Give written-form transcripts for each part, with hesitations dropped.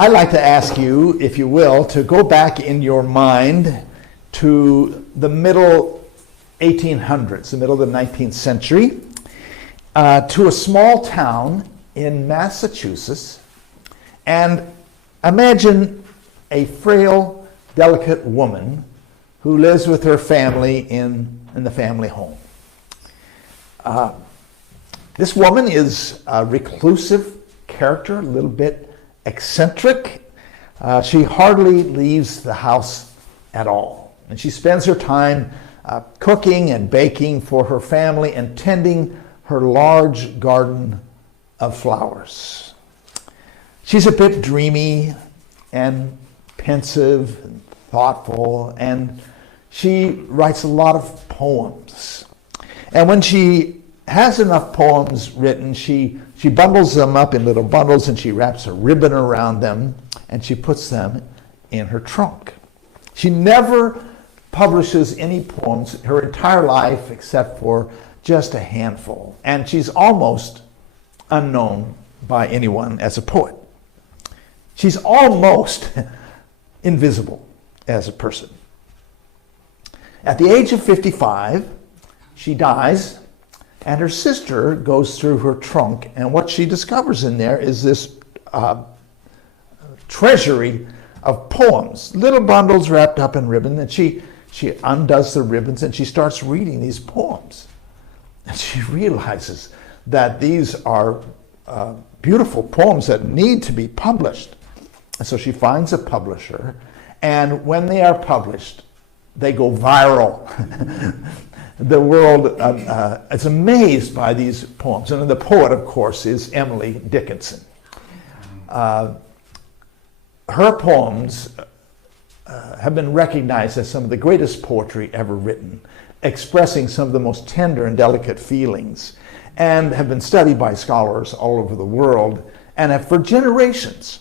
I'd like to ask you, if you will, to go back in your mind to the middle 1800s, the middle of the 19th century, to a small town in Massachusetts, and imagine a frail, delicate woman who lives with her family in the family home. This woman is a reclusive character, a little bit eccentric. She hardly leaves the house at all. And she spends her time cooking and baking for her family and tending her large garden of flowers. She's a bit dreamy and pensive and thoughtful, and she writes a lot of poems. And when she has enough poems written, she bundles them up in little bundles and she wraps a ribbon around them and she puts them in her trunk. She never publishes any poems her entire life except for just a handful. And she's almost unknown by anyone as a poet. She's almost invisible as a person. At the age of 55, she dies, and her sister goes through her trunk, and what she discovers in there is this treasury of poems, little bundles wrapped up in ribbon, and she undoes the ribbons and she starts reading these poems. And she realizes that these are beautiful poems that need to be published. And so she finds a publisher, and when they are published, they go viral. The world is amazed by these poems. And the poet, of course, is Emily Dickinson. Her poems have been recognized as some of the greatest poetry ever written, expressing some of the most tender and delicate feelings, and have been studied by scholars all over the world, and have for generations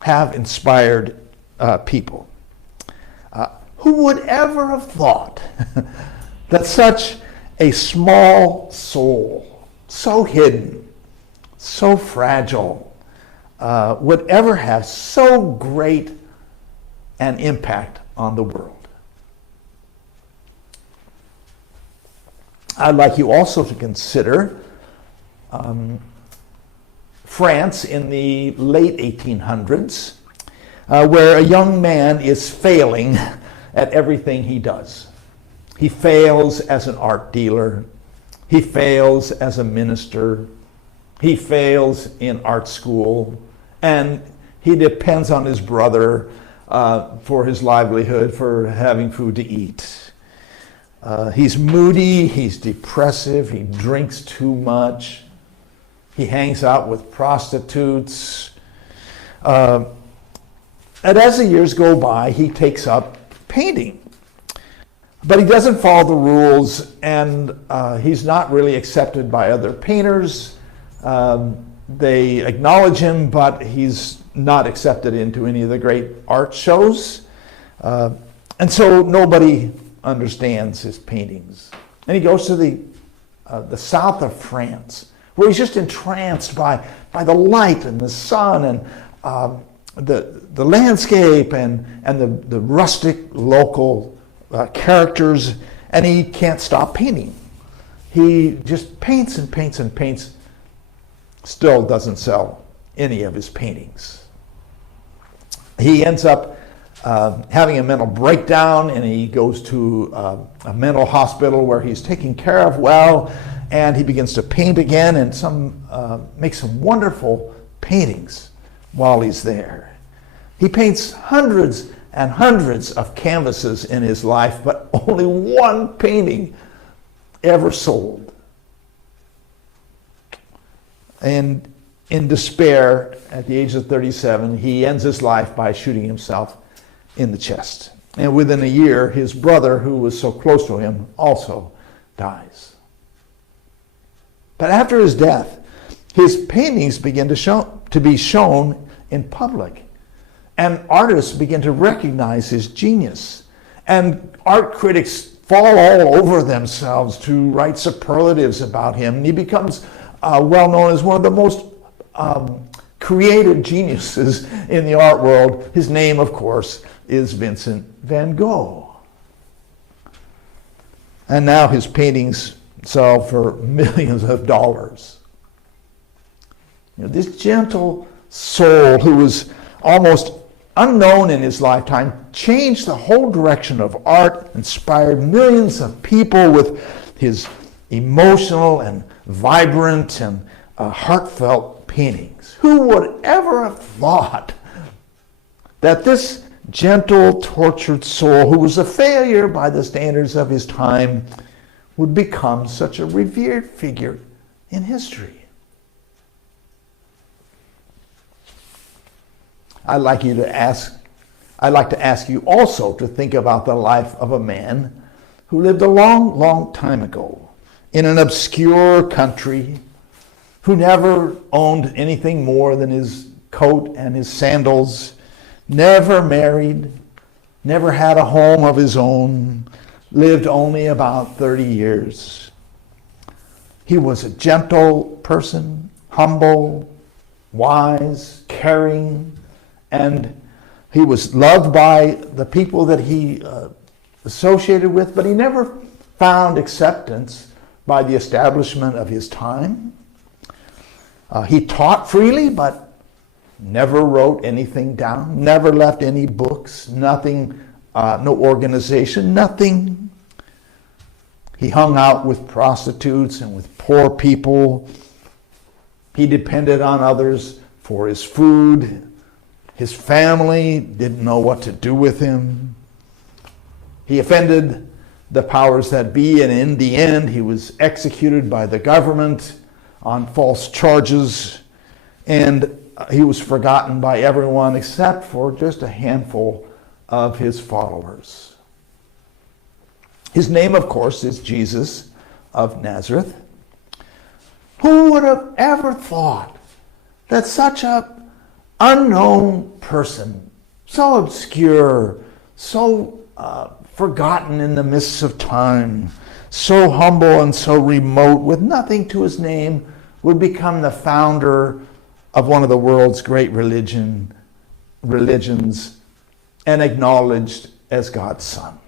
have inspired people. Who would ever have thought that such a small soul, so hidden, so fragile, would ever have so great an impact on the world? I'd like you also to consider France in the late 1800s, where a young man is failing at everything he does. He fails as an art dealer. He fails as a minister. He fails in art school. And he depends on his brother for his livelihood, for having food to eat. He's moody. He's depressive. He drinks too much. He hangs out with prostitutes. And as the years go by, he takes up painting. But he doesn't follow the rules, and he's not really accepted by other painters. They acknowledge him, but he's not accepted into any of the great art shows. And so nobody understands his paintings. And he goes to the south of France, where he's just entranced by the light and the sun and the landscape and the rustic local characters, and he can't stop painting. He just paints and paints and paints, still doesn't sell any of his paintings. He ends up having a mental breakdown, and he goes to a mental hospital where he's taken care of well, and he begins to paint again, and makes some wonderful paintings while he's there. He paints hundreds and hundreds of canvases in his life, but only one painting ever sold. And in despair, at the age of 37, he ends his life by shooting himself in the chest. And within a year, his brother, who was so close to him, also dies. But after his death, his paintings begin to be shown in public. And artists begin to recognize his genius. And art critics fall all over themselves to write superlatives about him. And he becomes well known as one of the most creative geniuses in the art world. His name, of course, is Vincent van Gogh. And now his paintings sell for millions of dollars. This gentle soul who was almost unknown in his lifetime changed the whole direction of art, inspired millions of people with his emotional and vibrant and heartfelt paintings. Who would ever have thought that this gentle, tortured soul, who was a failure by the standards of his time, would become such a revered figure in history? I'd like to ask you also to think about the life of a man who lived a long, long time ago in an obscure country, who never owned anything more than his coat and his sandals, never married, never had a home of his own, lived only about 30 years. He was a gentle person, humble, wise, caring, and he was loved by the people that he associated with, but he never found acceptance by the establishment of his time. He taught freely, but never wrote anything down, never left any books, nothing, no organization, nothing. He hung out with prostitutes and with poor people. He depended on others for his food. His family didn't know what to do with him. He offended the powers that be, and in the end, he was executed by the government on false charges, and he was forgotten by everyone except for just a handful of his followers. His name, of course, is Jesus of Nazareth. Who would have ever thought that such a unknown person, so obscure, so forgotten in the mists of time, so humble and so remote, with nothing to his name, would become the founder of one of the world's great religions and acknowledged as God's Son?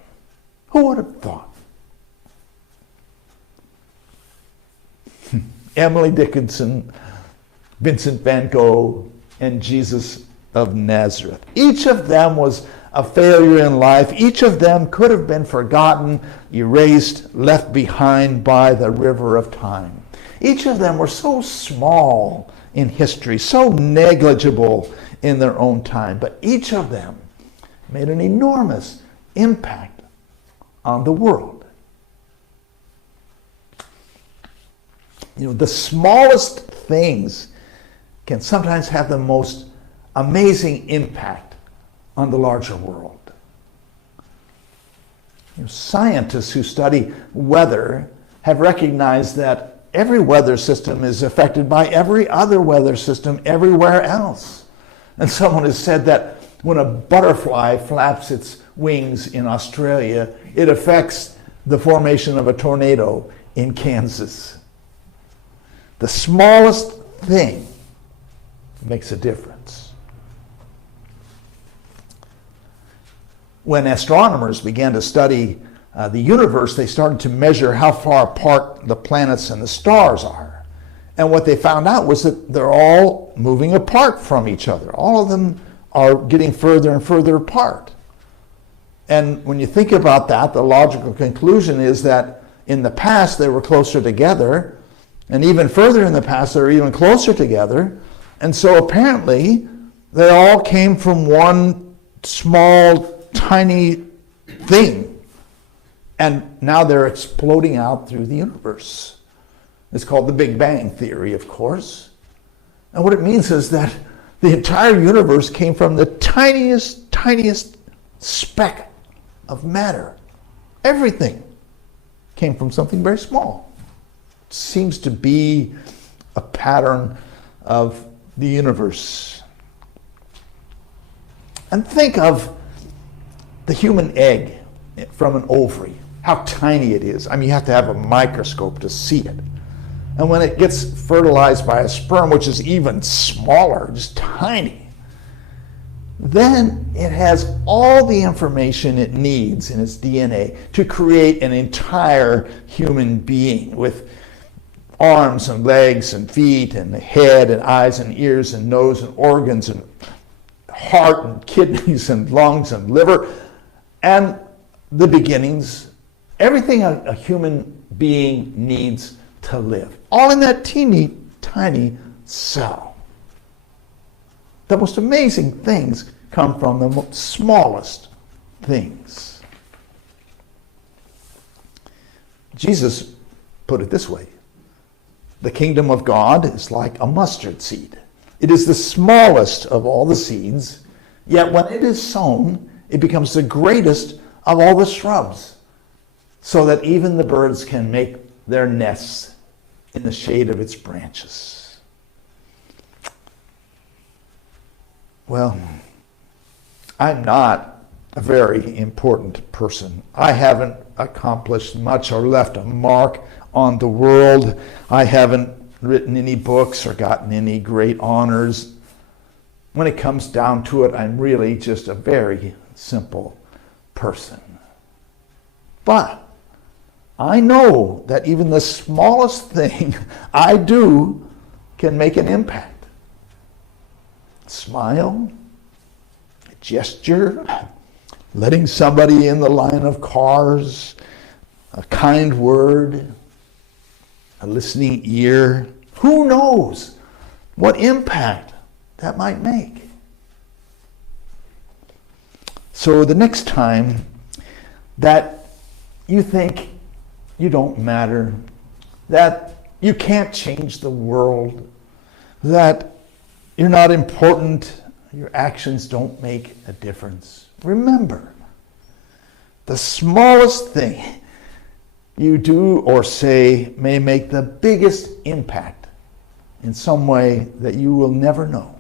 Who would have thought? Emily Dickinson, Vincent van Gogh, and Jesus of Nazareth. Each of them was a failure in life. Each of them could have been forgotten, erased, left behind by the river of time. Each of them were so small in history, so negligible in their own time, but each of them made an enormous impact on the world. The smallest things can sometimes have the most amazing impact on the larger world. Scientists who study weather have recognized that every weather system is affected by every other weather system everywhere else. And someone has said that when a butterfly flaps its wings in Australia, it affects the formation of a tornado in Kansas. The smallest thing makes a difference. When astronomers began to study the universe, they started to measure how far apart the planets and the stars are. And what they found out was that they're all moving apart from each other. All of them are getting further and further apart. And when you think about that, the logical conclusion is that in the past they were closer together, and even further in the past they were even closer together. And so apparently they all came from one small, tiny thing. And now they're exploding out through the universe. It's called the Big Bang Theory, of course. And what it means is that the entire universe came from the tiniest speck of matter. Everything came from something very small. It seems to be a pattern of the universe. And think of the human egg from an ovary, how tiny it is. I mean, you have to have a microscope to see it. And when it gets fertilized by a sperm, which is even smaller, just tiny, then it has all the information it needs in its DNA to create an entire human being with arms and legs and feet and head and eyes and ears and nose and organs and heart and kidneys and lungs and liver and the beginnings, everything a human being needs to live. All in that teeny tiny cell. The most amazing things come from the smallest things. Jesus put it this way: the kingdom of God is like a mustard seed. It is the smallest of all the seeds, yet when it is sown, it becomes the greatest of all the shrubs, so that even the birds can make their nests in the shade of its branches. Well, I'm not a very important person. I haven't accomplished much or left a mark on the world. I haven't written any books or gotten any great honors. When it comes down to it, I'm really just a very simple person. But I know that even the smallest thing I do can make an impact. A smile, a gesture, letting somebody in the line of cars, a kind word, a listening ear. Who knows what impact that might make? So the next time that you think you don't matter, that you can't change the world, that you're not important, your actions don't make a difference, remember, the smallest thing you do or say may make the biggest impact in some way that you will never know.